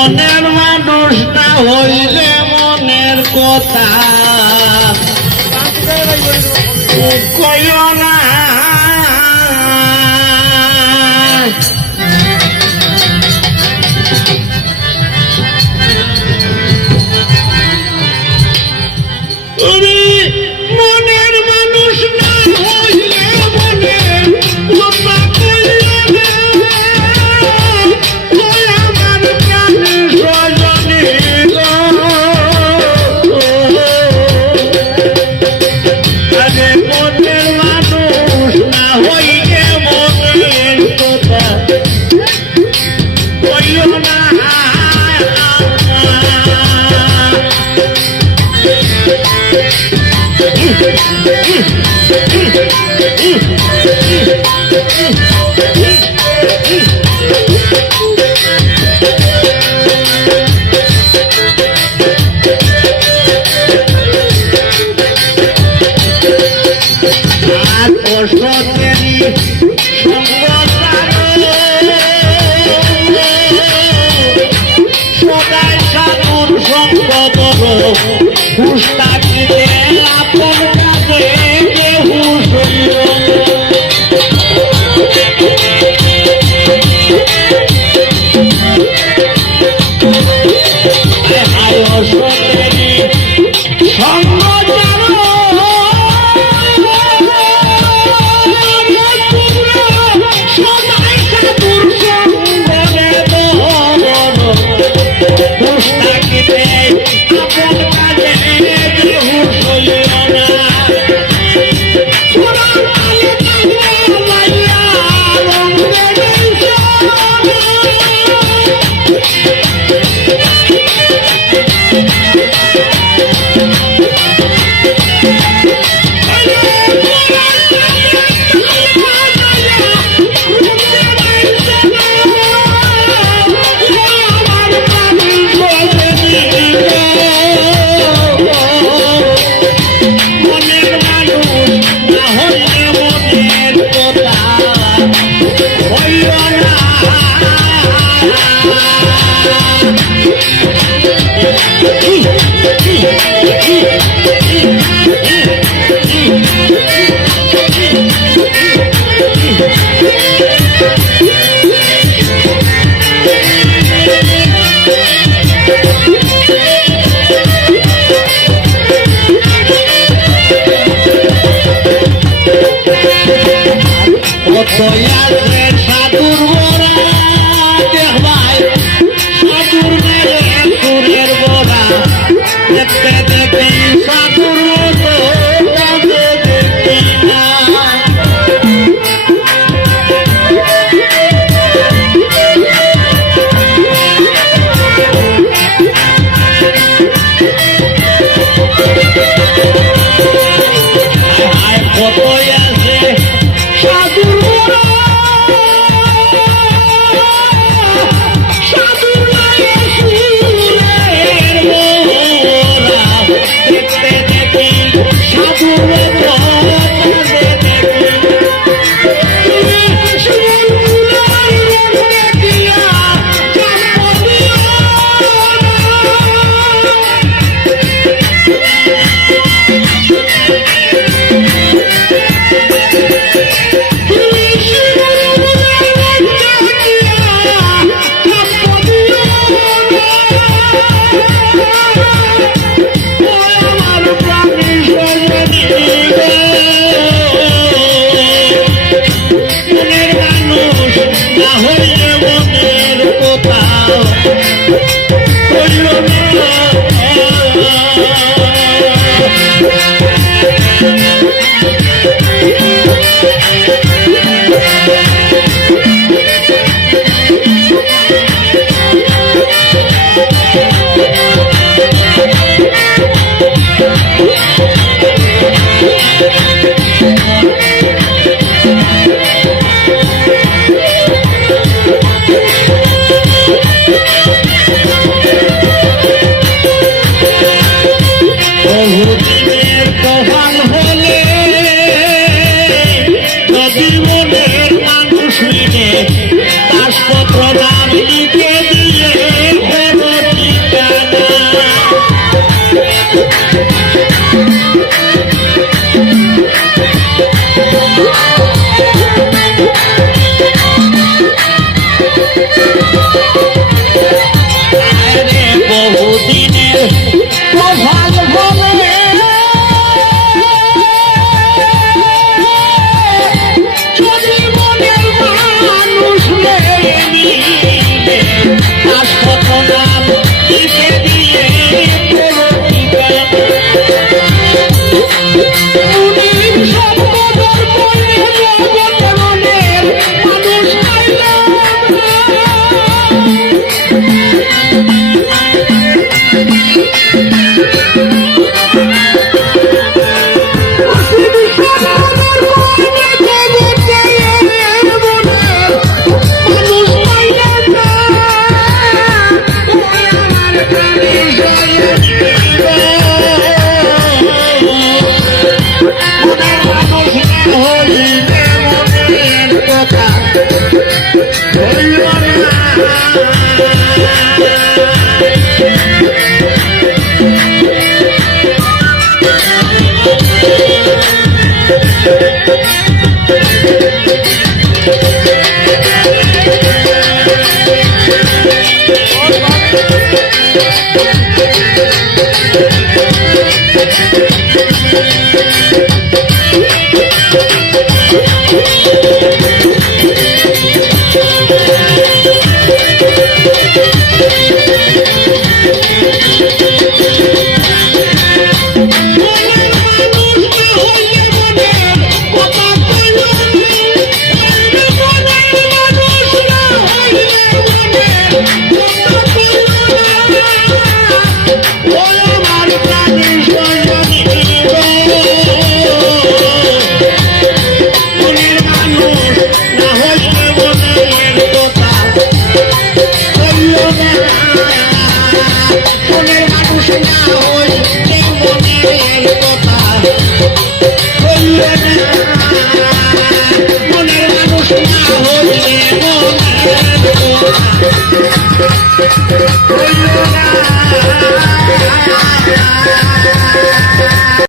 মনের মানুষ না হইলে মনের কথা কইও না। মনের মানুষ না হইলে মনের কথা কইও না। আমার প্রাণের স্বজনী আরে মনের মানুষ না হইলে মনের কথা কইও না। সদাই সাধুর সঙ্গ পুস্তাকিতে আপন কাছে কেহু শৈল সঙ্গ সদাই সাধুর সঙ্গ পুস্তাকিতে আপন কাছে কেহু শৈল না। সাধুর বোরা দেখবাই সাধুর মেরে সুরের বোরা দেখতে দেখি সাধুর মতো দেখি না। কত আছে সাধুর বোরা জীবনের মানুষ দাসপত্র নাম লিখে দিয়ে আরে বহুদিনের প্রভাত বলে যদি মনের মানুষ নাম লিখে দিয়ে Oh,